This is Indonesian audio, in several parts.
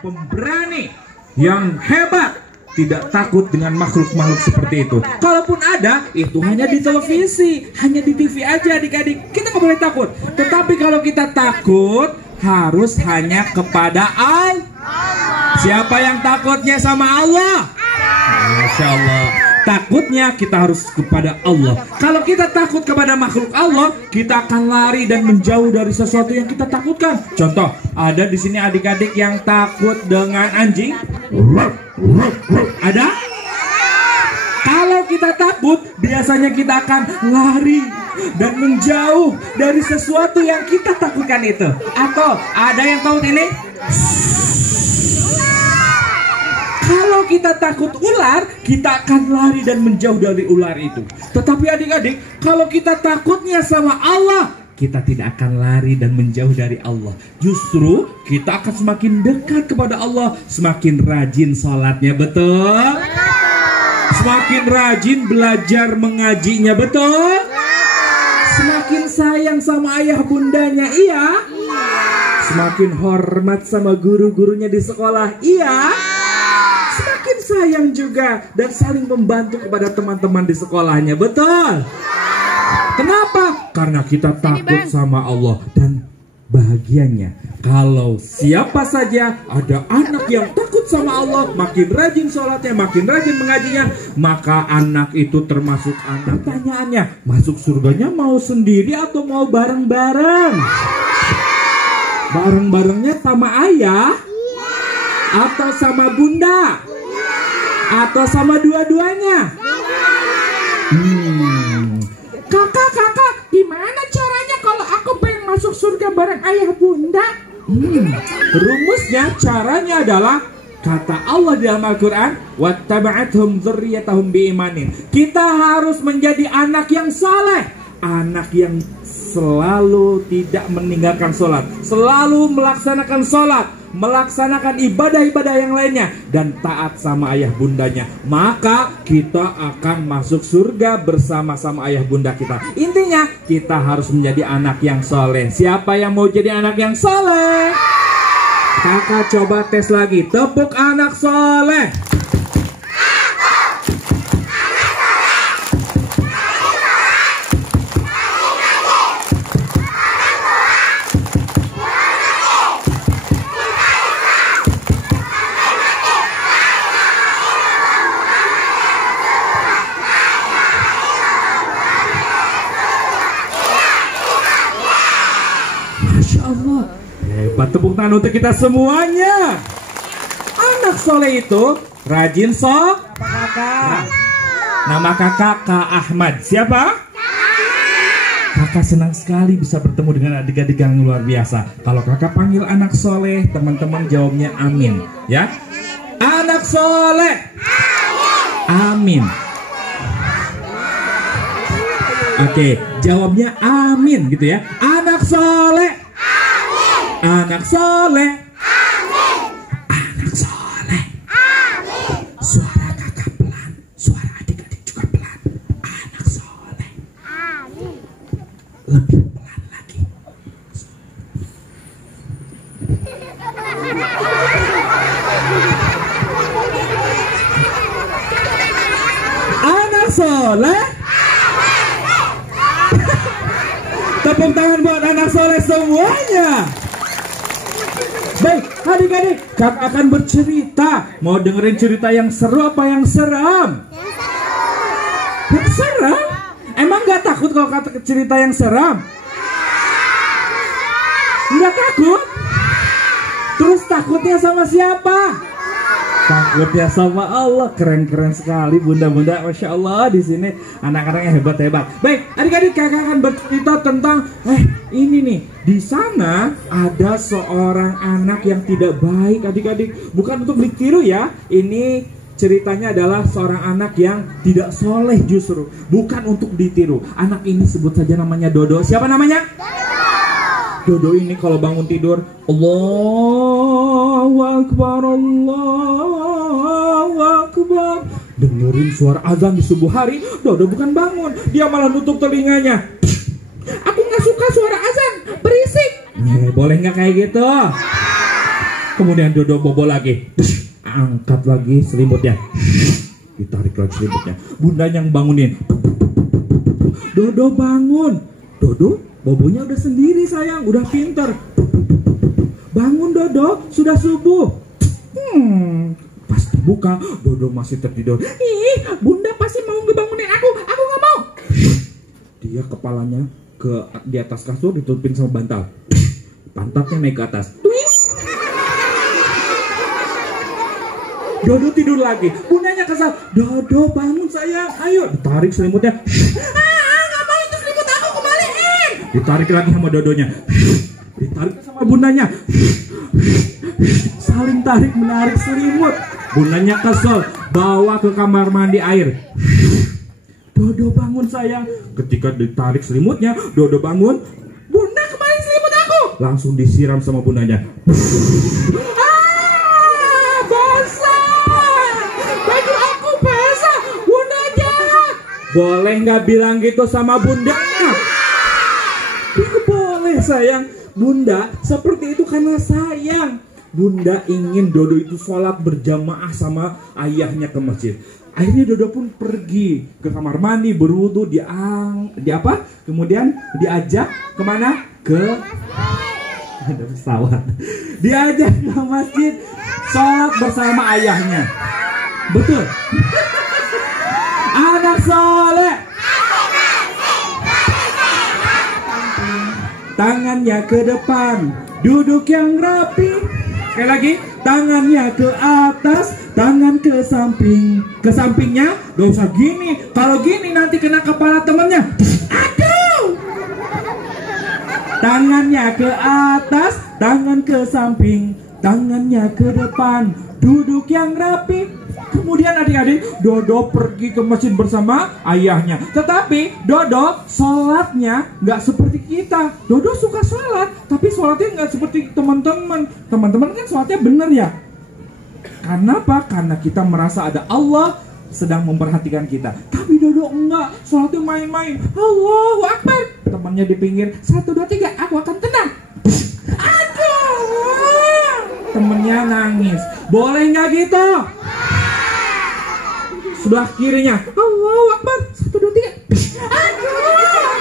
pemberani, yang hebat, tidak takut dengan makhluk-makhluk seperti itu. Kalaupun ada, itu hanya di televisi, hanya di TV aja adik-adik. Kita nggak boleh takut. Tetapi kalau kita takut, harus hanya kepada Allah. Siapa yang takutnya sama Allah? Masya Allah. Takutnya kita harus kepada Allah. Kalau kita takut kepada makhluk Allah, kita akan lari dan menjauh dari sesuatu yang kita takutkan. Contoh, ada di sini adik-adik yang takut dengan anjing? Ada? Kalau kita takut, biasanya kita akan lari dan menjauh dari sesuatu yang kita takutkan itu. Atau ada yang tahu ini? Kalau kita takut ular, kita akan lari dan menjauh dari ular itu. Tetapi adik-adik, kalau kita takutnya sama Allah, kita tidak akan lari dan menjauh dari Allah. Justru kita akan semakin dekat kepada Allah, semakin rajin sholatnya, betul? Semakin rajin belajar mengajinya, betul? Semakin sayang sama ayah bundanya, iya? Semakin hormat sama guru-gurunya di sekolah, iya? Semakin sayang juga dan saling membantu kepada teman-teman di sekolahnya, betul? Kenapa? Karena kita takut sama Allah. Dan bahagianya, kalau siapa saja ada anak yang takut sama Allah, makin rajin sholatnya, makin rajin mengajinya, maka anak itu termasuk anak. Pertanyaannya, masuk surganya mau sendiri atau mau bareng-bareng? Bareng-barengnya sama ayah? Atau sama bunda? Atau sama dua-duanya? Kakak, gimana caranya kalau aku pengen masuk surga bareng ayah bunda? Rumusnya, caranya adalah kata Allah di dalam Al-Quran, wattaba'athum dzurriyyatahum biimanin. Kita harus menjadi anak yang saleh, anak yang selalu tidak meninggalkan sholat, selalu melaksanakan sholat, melaksanakan ibadah-ibadah yang lainnya, dan taat sama ayah bundanya. Maka kita akan masuk surga bersama-sama ayah bunda kita. Intinya, kita harus menjadi anak yang soleh. Siapa yang mau jadi anak yang soleh? Kakak coba tes lagi. Tepuk anak soleh. Hebat, tepuk tangan untuk kita semuanya. Anak soleh itu rajin kakak. Nama kakak Kak Ahmad. Siapa? Kakak senang sekali bisa bertemu dengan adik-adik yang luar biasa. Kalau kakak panggil anak soleh, teman-teman jawabnya amin, ya. Anak soleh, amin. Oke, jawabnya amin gitu ya. Anak soleh, anak soleh, amin. Anak soleh, amin. Suara kakak pelan, suara adik-adik juga pelan. Anak soleh, amin. Lebih pelan lagi. Anak soleh, tepuk tangan buat anak soleh semuanya. Baik, adik-adik, kakak akan bercerita. Mau dengerin cerita yang seru apa yang seram? Yang seram? Emang gak takut kalau kata cerita yang seram? Nggak takut? Terus takutnya sama siapa? Takutnya sama Allah. Keren-keren sekali bunda-bunda, masya Allah, di sini anak-anaknya hebat-hebat. Baik, adik-adik, kakak akan bercerita tentang ini nih. Di sana ada seorang anak yang tidak baik, adik-adik. Bukan untuk ditiru ya. Ini ceritanya adalah seorang anak yang tidak soleh justru. Bukan untuk ditiru. Anak ini sebut saja namanya Dodo. Siapa namanya? Dodo ini kalau bangun tidur, Allahu Akbar, Allahu Akbar, dengerin suara azan di subuh hari, Dodo bukan bangun, dia malah nutup telinganya. Aku nggak suka suara azan, berisik. Boleh nggak kayak gitu? Kemudian Dodo bobo lagi. Angkat lagi selimutnya. Ditarik lagi selimutnya. Bunda yang bangunin. Dodo bangun. Dodo, bobonya udah sendiri sayang, udah pinter. Bangun Dodo, sudah subuh. Pas dibuka, Dodo masih tertidur. Ih, Bunda pasti mau ngebangunin aku nggak mau. Dia kepalanya di atas kasur ditutupin sama bantal. Pantatnya naik ke atas. Dodo tidur lagi. Bundanya kesal. Dodo bangun sayang, ayo. Ditarik selimutnya. Nggak mau, itu selimut aku, kembaliin. Ditarik lagi sama Dodonya. Ditarik sama bundanya. Saling tarik menarik selimut. Bundanya kesel, bawa ke kamar mandi air. Dodo bangun sayang. Ketika ditarik selimutnya, Dodo bangun. Bunda, kembali selimut aku. Langsung disiram sama bundanya. Boleh nggak bilang gitu sama bunda? Boleh sayang. Bunda seperti itu karena sayang. Bunda ingin Dodo itu sholat berjamaah sama ayahnya ke masjid. Akhirnya Dodo pun pergi ke kamar mandi, berwudu, kemudian diajak kemana? Ke ada pesawat. Diajak ke masjid sholat bersama ayahnya. Betul. Anak soleh, tangannya ke depan, duduk yang rapi. Sekali lagi, tangannya ke atas, tangan ke samping. Ke sampingnya, gak usah gini. Kalau gini nanti kena kepala temennya. Aduh! Tangannya ke atas, tangan ke samping, tangannya ke depan, duduk yang rapi. Kemudian adik-adik, Dodo pergi ke masjid bersama ayahnya. Tetapi Dodo sholatnya nggak seperti kita. Dodo suka sholat, tapi sholatnya nggak seperti teman-teman. Teman-teman kan sholatnya bener ya. Karena apa? Karena kita merasa ada Allah sedang memperhatikan kita. Tapi Dodo enggak, sholatnya main-main. Allahu Akbar. Temannya di pinggir, 1, 2, 3, aku akan tenang. Aduh, temennya nangis. Boleh nggak gitu? Sebelah kirinya, Allahu Akbar, 1, 2, 3. Aduh,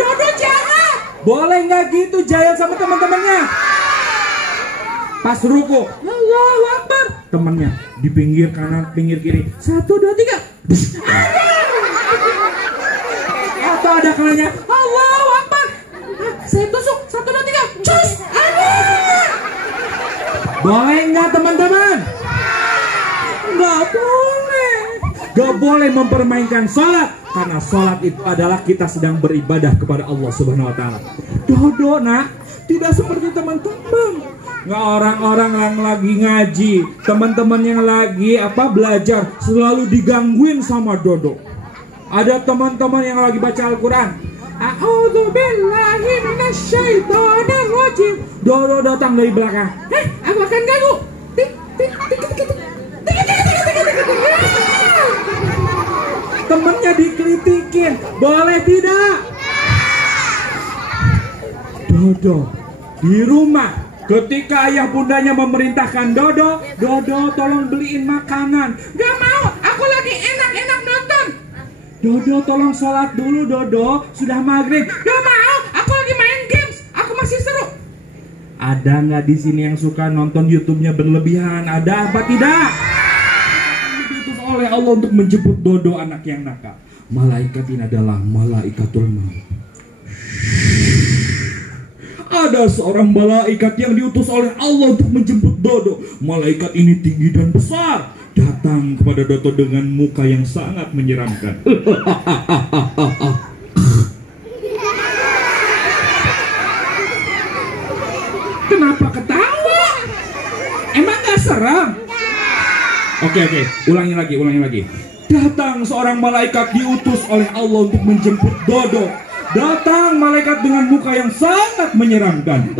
Dodo jangan. Boleh nggak gitu jahil sama teman-temannya? Pas ruku, Allahu Akbar, temannya di pinggir kanan, pinggir kiri, 1, 2, 3. Atau ada kalanya, Allahu Akbar, saya tusuk, 1, 2, 3, cus. Aduh. Boleh nggak teman-teman? Nggak boleh. Gak boleh mempermainkan sholat, karena sholat itu adalah kita sedang beribadah kepada Allah Subhanahu Wa Taala. Dodo nak tidak seperti teman-teman. Nggak orang-orang yang lagi ngaji, teman-teman yang lagi belajar selalu digangguin sama Dodo. Ada teman-teman yang lagi baca Al-Quran. A'udzubillahi minasyaitonirrajim. Dodo datang dari belakang. Aku akan ganggu. Tik tik tik tik tik. Temennya dikritikin, boleh tidak? Dodo di rumah, ketika ayah bundanya memerintahkan Dodo, Dodo tolong beliin makanan. Gak mau, aku lagi enak-enak nonton. Dodo tolong sholat dulu Dodo, sudah maghrib. Gak mau, aku lagi main games, aku masih seru. Ada nggak di sini yang suka nonton YouTube-nya berlebihan? Ada apa tidak? Oleh Allah untuk menjemput Dodo, anak yang nakal. Malaikat ini adalah malaikatul maut. Ada seorang malaikat yang diutus oleh Allah untuk menjemput Dodo. Malaikat ini tinggi dan besar, datang kepada Dodo dengan muka yang sangat menyeramkan. Kenapa ketawa? Emang gak seram? Oke, ulangi lagi. Datang seorang malaikat diutus oleh Allah untuk menjemput Dodo. Datang malaikat dengan muka yang sangat menyeramkan.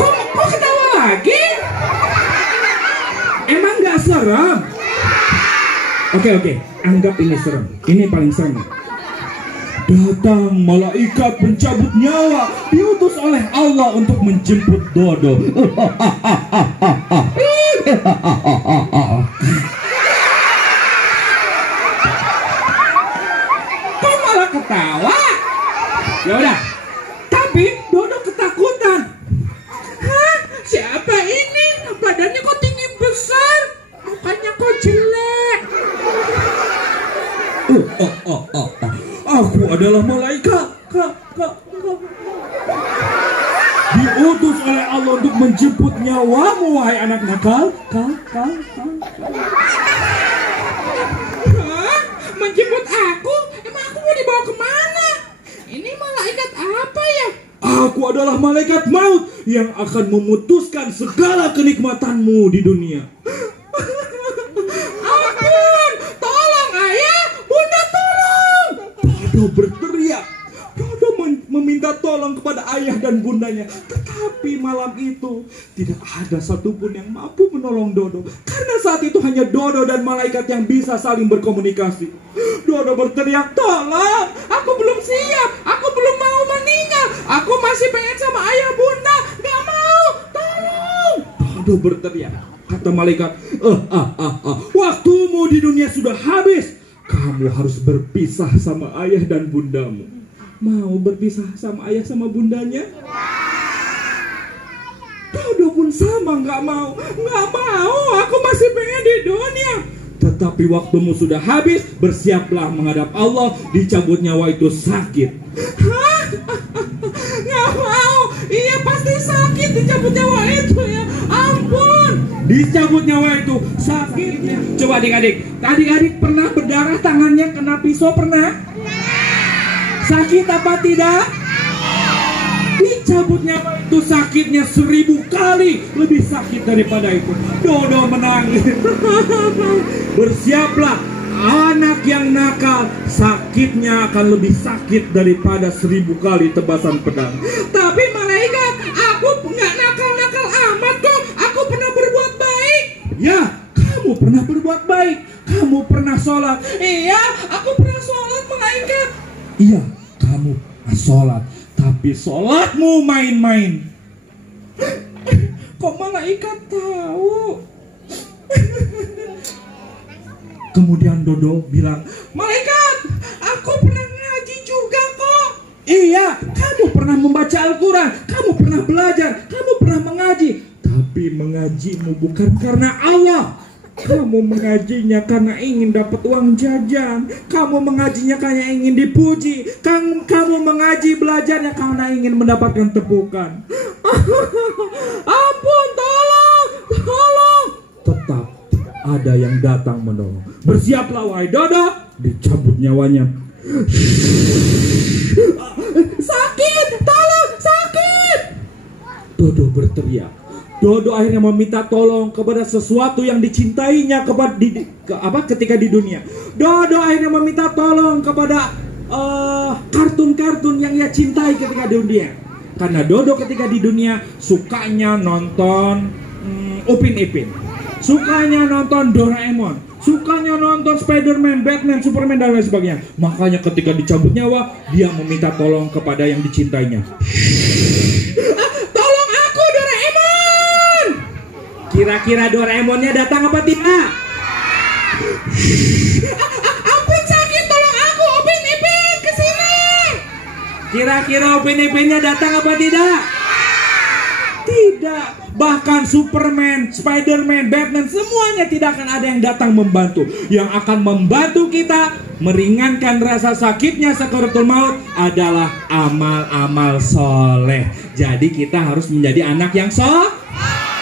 Kok ketawa lagi? Emang gak seram? Oke, anggap ini serem. Ini paling serem. Datang malaikat pencabut nyawa, diutus oleh Allah untuk menjemput Dodo. Kok malah ketawa? Ya udah. Tapi Dodo ketakutan. Hah? Siapa ini? Badannya kok tinggi besar? Mukanya kok jelek? Aku adalah malaikat. Diutus oleh Allah untuk menjemput nyawamu, wahai anak nakal. Hah? Menjemput aku? Emang aku mau dibawa kemana? Ini malaikat apa ya? Aku adalah malaikat maut yang akan memutuskan segala kenikmatanmu di dunia. Ampun, tolong ayah, bunda tolong. Dodo berteriak. Dodo meminta tolong kepada ayah dan bundanya. Tetapi malam itu tidak ada satupun yang mampu menolong Dodo. Karena saat itu hanya Dodo dan malaikat yang bisa saling berkomunikasi. Dodo berteriak, tolong, aku belum siap, aku belum mau meninggal, aku masih pengen sama ayah bunda, gak mau, tolong. Dodo berteriak. Kata malaikat, waktumu di dunia sudah habis. Kamu harus berpisah sama ayah dan bundamu. Mau berpisah sama ayah sama bundanya? Dodo pun sama, nggak mau, aku masih pengen di dunia. Tetapi waktumu sudah habis, bersiaplah menghadap Allah. Dicabut nyawa itu sakit. Hah? Nggak mau, iya pasti sakit dicabut nyawa itu ya. Ampun, dicabut nyawa itu sakitnya. Coba adik-adik pernah berdarah tangannya kena pisau, pernah? Sakit apa tidak? Dicabut nyawa itu sakitnya 1000 kali lebih sakit daripada itu. Dodo menangis. Bersiaplah, anak yang nakal, sakitnya akan lebih sakit daripada 1000 kali tebasan pedang. Tapi malaikat, aku nggak nakal-nakal amat kok. Aku pernah berbuat baik. Ya, kamu pernah berbuat baik. Kamu pernah sholat. Iya, aku pernah sholat, malaikat. Iya, kamu pernah sholat. Tapi sholatmu main-main. Kok malaikat tahu? Kemudian Dodo bilang, malaikat, aku pernah ngaji juga kok. Iya, kamu pernah membaca Al-Quran, kamu pernah belajar, kamu pernah mengaji. Tapi mengajimu bukan karena Allah. Kamu mengajinya karena ingin dapat uang jajan. Kamu mengajinya karena ingin dipuji. Kamu mengaji belajarnya karena ingin mendapatkan tepukan. Ampun, tolong. Tetap ada yang datang menolong. Bersiaplah wahai Dodo. Dicabut nyawanya. Sakit, tolong, sakit. Dodo berteriak. Dodo akhirnya meminta tolong kepada sesuatu yang dicintainya ketika di dunia. Dodo akhirnya meminta tolong kepada kartun-kartun yang ia cintai ketika di dunia. Karena Dodo ketika di dunia sukanya nonton Upin Ipin, sukanya nonton Doraemon, sukanya nonton Spider-Man, Batman, Superman dan lain sebagainya. Makanya ketika dicabut nyawa, dia meminta tolong kepada yang dicintainya. Kira-kira Doraemonnya datang apa tidak? Ampun, sakit, tolong aku, Upin Ipin, kesini. Kira-kira Upin Ipinnya datang apa tidak? Tidak. Bahkan Superman, Spider-Man, Batman, semuanya tidak akan ada yang datang membantu. Yang akan membantu kita meringankan rasa sakitnya sakaratul maut adalah amal-amal soleh. Jadi kita harus menjadi anak yang soleh.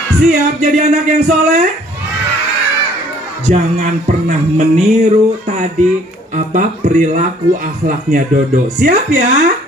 Siap jadi anak yang soleh? Jangan pernah meniru tadi perilaku akhlaknya Dodo. Siap ya?